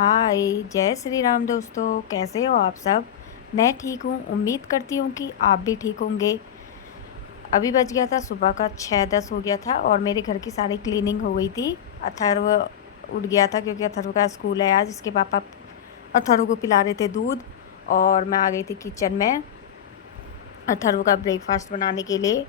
हाय, जय श्री राम दोस्तों। कैसे हो आप सब? मैं ठीक हूँ। उम्मीद करती हूँ कि आप भी ठीक होंगे। अभी बज गया था सुबह का 6:10 हो गया था और मेरे घर की सारी क्लीनिंग हो गई थी। अथर्व उठ गया था क्योंकि अथर्व का स्कूल है आज। इसके पापा अथर्व को पिला रहे थे दूध और मैं आ गई थी किचन में अथर्व का ब्रेकफास्ट बनाने के लिए।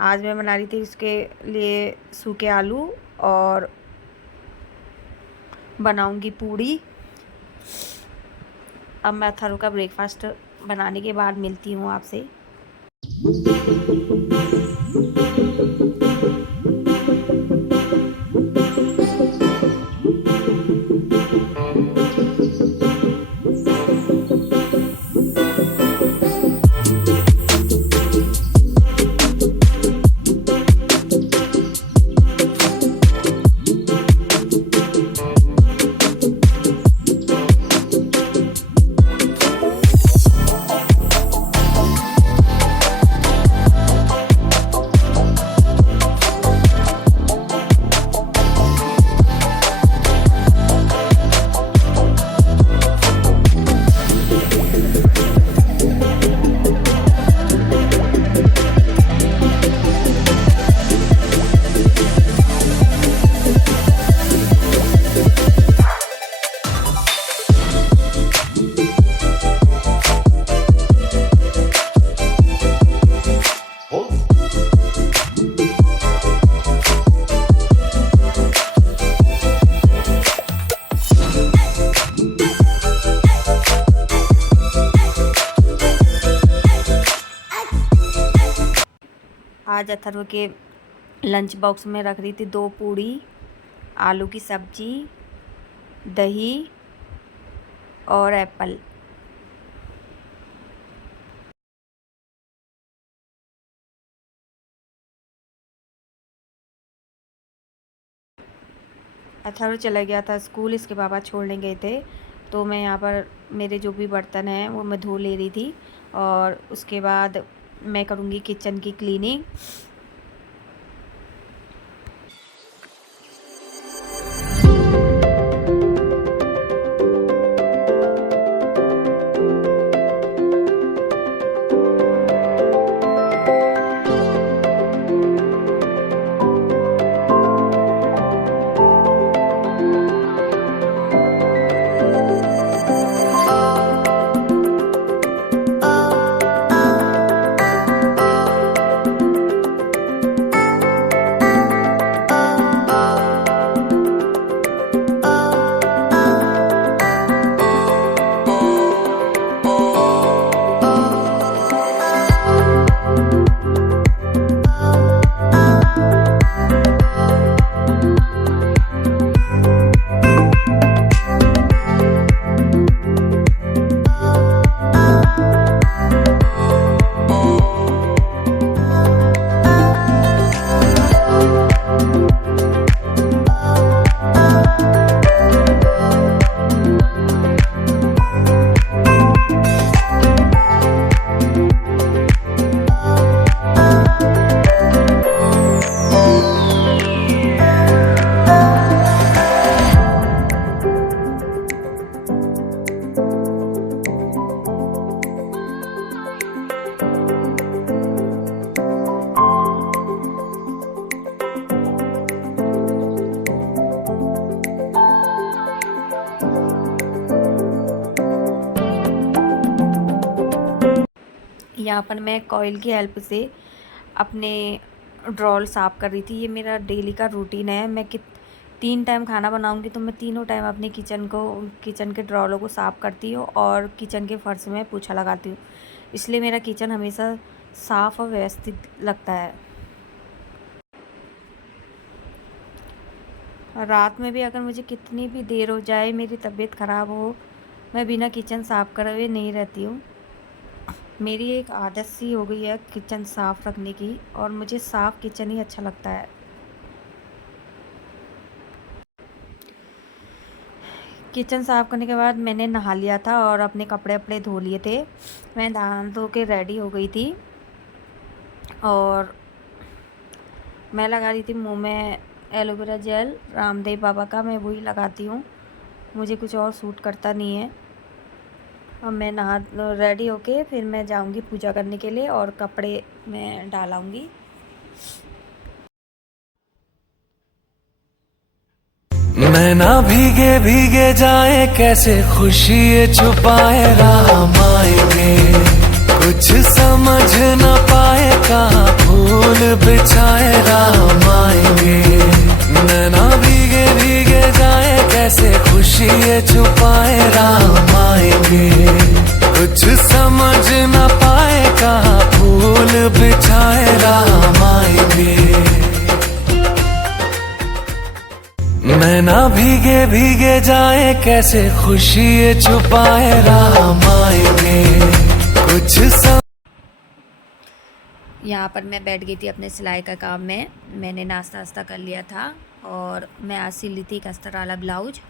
आज मैं बना रही थी उसके लिए सूखे आलू और बनाऊंगी पूड़ी। अब मैं अथर्व का ब्रेकफास्ट बनाने के बाद मिलती हूँ आपसे। आज अथर्व के लंच बॉक्स में रख रही थी 2 पूड़ी, आलू की सब्जी, दही और एप्पल। अथर्व चला गया था स्कूल, इसके पापा छोड़ने गए थे। तो मैं यहाँ पर मेरे जो भी बर्तन हैं वो मैं धो ले रही थी और उसके बाद मैं करूँगी किचन की क्लीनिंग। यहाँ पर मैं कॉइल की हेल्प से अपने ड्रॉल साफ़ कर रही थी। ये मेरा डेली का रूटीन है। मैं 3 टाइम खाना बनाऊंगी तो मैं तीनों टाइम अपने किचन के ड्रॉलों को साफ़ करती हूँ और किचन के फर्श में पोछा लगाती हूँ। इसलिए मेरा किचन हमेशा साफ़ और व्यवस्थित लगता है। रात में भी अगर मुझे कितनी भी देर हो जाए, मेरी तबीयत ख़राब हो, मैं बिना किचन साफ़ करे हुए नहीं रहती हूँ। मेरी एक आदत सी हो गई है किचन साफ़ रखने की और मुझे साफ़ किचन ही अच्छा लगता है। किचन साफ़ करने के बाद मैंने नहा लिया था और अपने कपड़े अपड़े धो लिए थे। मैं नहा धो के रेडी हो गई थी और मैं लगा रही थी मुंह में एलोवेरा जेल, रामदेव बाबा का, मैं वही लगाती हूँ। मुझे कुछ और सूट करता नहीं है। अब मैं नहा रेडी होके फिर मैं जाऊंगी पूजा करने के लिए और कपड़े मैं डालाऊंगी। मैं ना भीगे भीगे जाए कैसे खुशी ये छुपाए राम आएंगे, कुछ समझ न पाए कहाँ फूल बिछाए राम आएंगे। मैं ना भीगे भीगे जाए कैसे खुशी ये छुपाए राम आएंगे, कुछ समझ न पाए कहाँ फूल बिछाए राम आएंगे। मैं ना भीगे भीगे जाए कैसे खुशी ये छुपाए राम आएंगे, कुछ यहाँ पर मैं बैठ गई थी अपने सिलाई का काम में। मैंने नाश्ता वास्ता कर लिया था और मैं आज सिल ली थी एक अस्तर वाला ब्लाउज।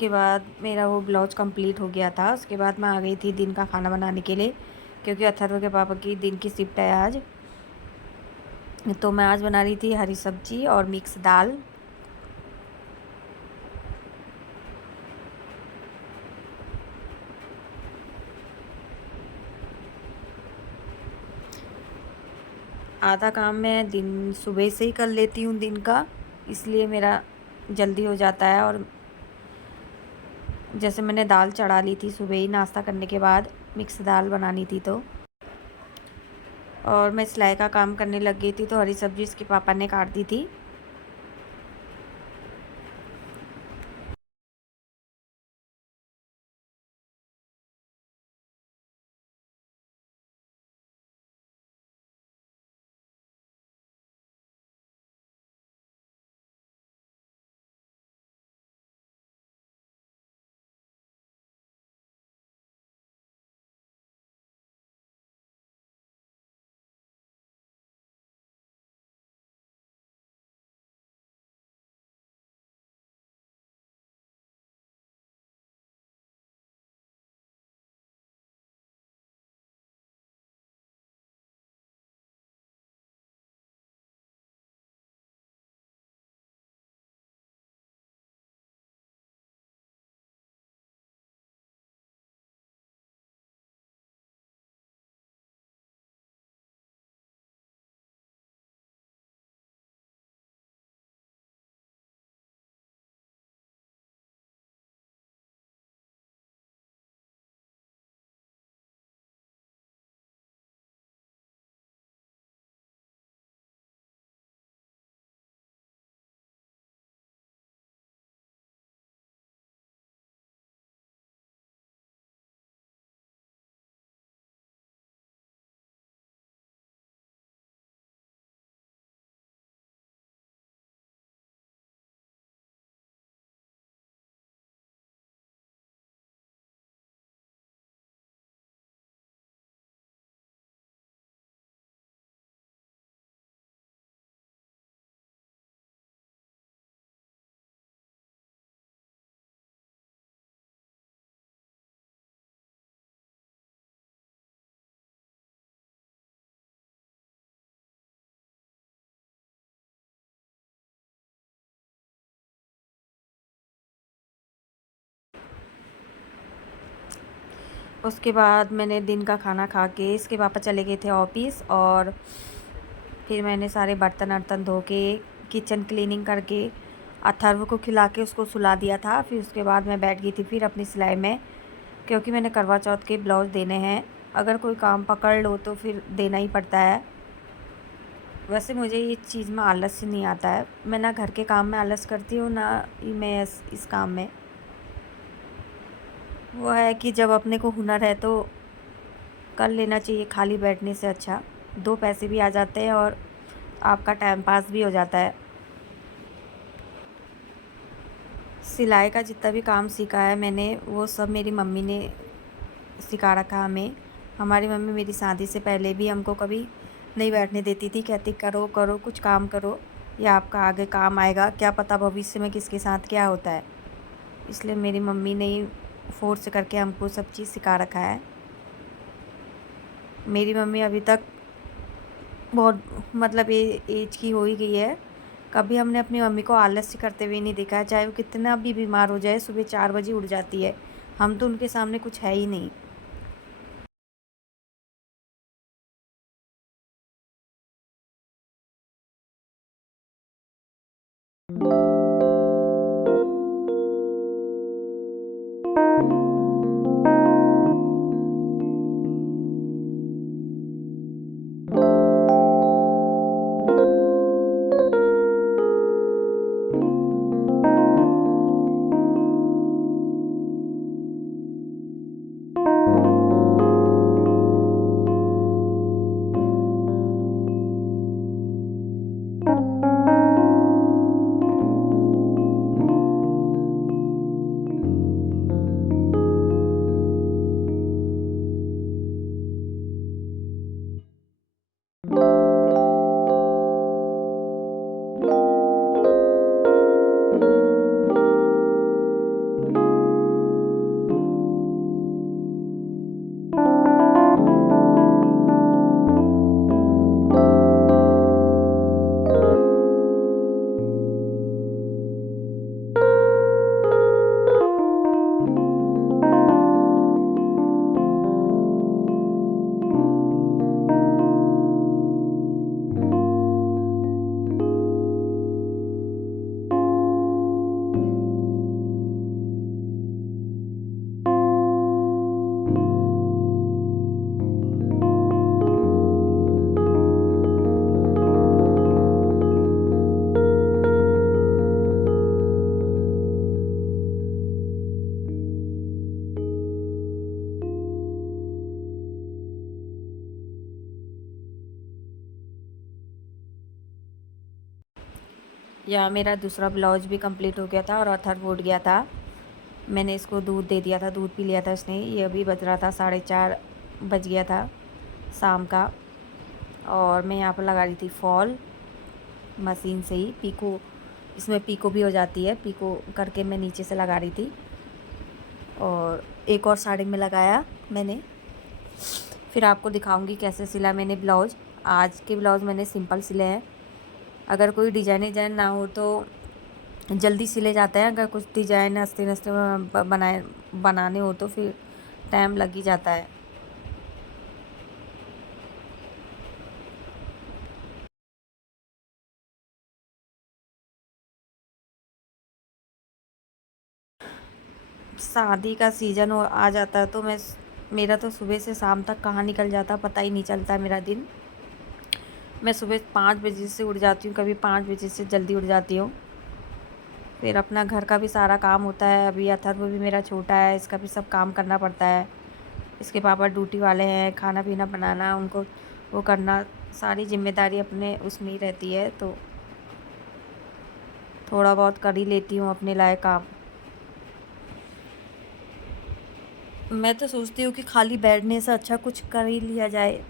उसके बाद मेरा वो ब्लाउज कंप्लीट हो गया था। उसके बाद मैं आ गई थी दिन का खाना बनाने के लिए, क्योंकि अथर्व के पापा की दिन की शिफ्ट है आज। तो मैं आज बना रही थी हरी सब्जी और मिक्स दाल। आधा काम मैं दिन सुबह से ही कर लेती हूँ दिन का, इसलिए मेरा जल्दी हो जाता है। और जैसे मैंने दाल चढ़ा ली थी सुबह ही नाश्ता करने के बाद, मिक्स दाल बनानी थी तो। और मैं सिलाई का काम करने लग गई थी, तो हरी सब्जी इसके पापा ने काट दी थी। उसके बाद मैंने दिन का खाना खा के इसके पापा चले गए थे ऑफिस, और फिर मैंने सारे बर्तन वर्तन धो के किचन क्लीनिंग करके अथर्व को खिला के उसको सुला दिया था। फिर उसके बाद मैं बैठ गई थी फिर अपनी सिलाई में, क्योंकि मैंने करवा चौथ के ब्लाउज देने हैं। अगर कोई काम पकड़ लो तो फिर देना ही पड़ता है। वैसे मुझे ये चीज़ में आलस नहीं आता है, मैं ना घर के काम में आलस करती हूँ ना ही मैं इस काम में। वो है कि जब अपने को हुनर है तो कर लेना चाहिए, खाली बैठने से अच्छा। दो पैसे भी आ जाते हैं और आपका टाइम पास भी हो जाता है। सिलाई का जितना भी काम सीखा है मैंने, वो सब मेरी मम्मी ने सिखा रखा हमें। हमारी मम्मी मेरी शादी से पहले भी हमको कभी नहीं बैठने देती थी, कहती करो करो कुछ काम करो, या आपका आगे काम आएगा, क्या पता भविष्य में किसके साथ क्या होता है। इसलिए मेरी मम्मी ने फोर्स करके हमको सब चीज़ सिखा रखा है। मेरी मम्मी अभी तक बहुत मतलब एज की हो ही गई है, कभी हमने अपनी मम्मी को आलस्य करते हुए नहीं देखा है। चाहे वो कितना भी बीमार हो जाए, सुबह 4 बजे उठ जाती है। हम तो उनके सामने कुछ है ही नहीं। यहाँ मेरा दूसरा ब्लाउज भी कंप्लीट हो गया था और अथर्व उठ गया था। मैंने इसको दूध दे दिया था, दूध पी लिया था इसने। ये अभी बज रहा था 4:30 बज गया था शाम का। और मैं यहाँ पर लगा रही थी फॉल मशीन से ही। पीको, इसमें पीको भी हो जाती है, पीको करके मैं नीचे से लगा रही थी। और एक और साड़ी में लगाया मैंने। फिर आपको दिखाऊंगी कैसे सिला मैंने ब्लाउज। आज के ब्लाउज मैंने सिंपल सिले हैं। अगर कोई डिजाइन ना हो तो जल्दी सिले जाते हैं, अगर कुछ डिजाइन आस्ते आस्ते बनाने हो तो फिर टाइम लग ही जाता है। शादी का सीज़न आ जाता है तो मेरा तो सुबह से शाम तक कहाँ निकल जाता पता ही नहीं चलता मेरा दिन। मैं सुबह 5 बजे से उठ जाती हूँ, कभी 5 बजे से जल्दी उठ जाती हूँ। फिर अपना घर का भी सारा काम होता है। अभी अथर्व भी मेरा छोटा है, इसका भी सब काम करना पड़ता है। इसके पापा ड्यूटी वाले हैं, खाना पीना बनाना उनको, वो करना, सारी जिम्मेदारी अपने उसमें ही रहती है। तो थोड़ा बहुत कर ही लेती हूँ अपने लायक काम। मैं तो सोचती हूँ कि खाली बैठने से अच्छा कुछ कर ही लिया जाए।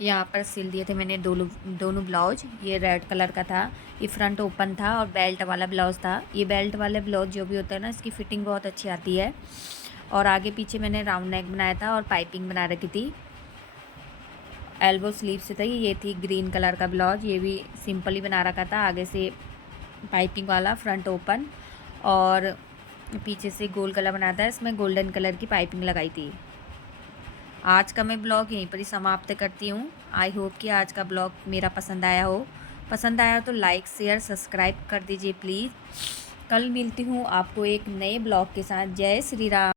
यहाँ पर सिल दिए थे मैंने दोनों ब्लाउज। ये रेड कलर का था, ये फ्रंट ओपन था और बेल्ट वाला ब्लाउज था। ये बेल्ट वाले ब्लाउज जो भी होता है ना, इसकी फ़िटिंग बहुत अच्छी आती है। और आगे पीछे मैंने राउंड नेक बनाया था और पाइपिंग बना रखी थी। एल्बो स्लीव से था। ये थी ग्रीन कलर का ब्लाउज, ये भी सिंपल ही बना रखा था। आगे से पाइपिंग वाला, फ्रंट ओपन और पीछे से गोल गला बनाया था। इसमें गोल्डन कलर की पाइपिंग लगाई थी। आज का मैं ब्लॉग यहीं पर ही समाप्त करती हूँ। आई होप कि आज का ब्लॉग मेरा पसंद आया हो। पसंद आया तो लाइक शेयर सब्सक्राइब कर दीजिए प्लीज़। कल मिलती हूँ आपको एक नए ब्लॉग के साथ। जय श्री राम।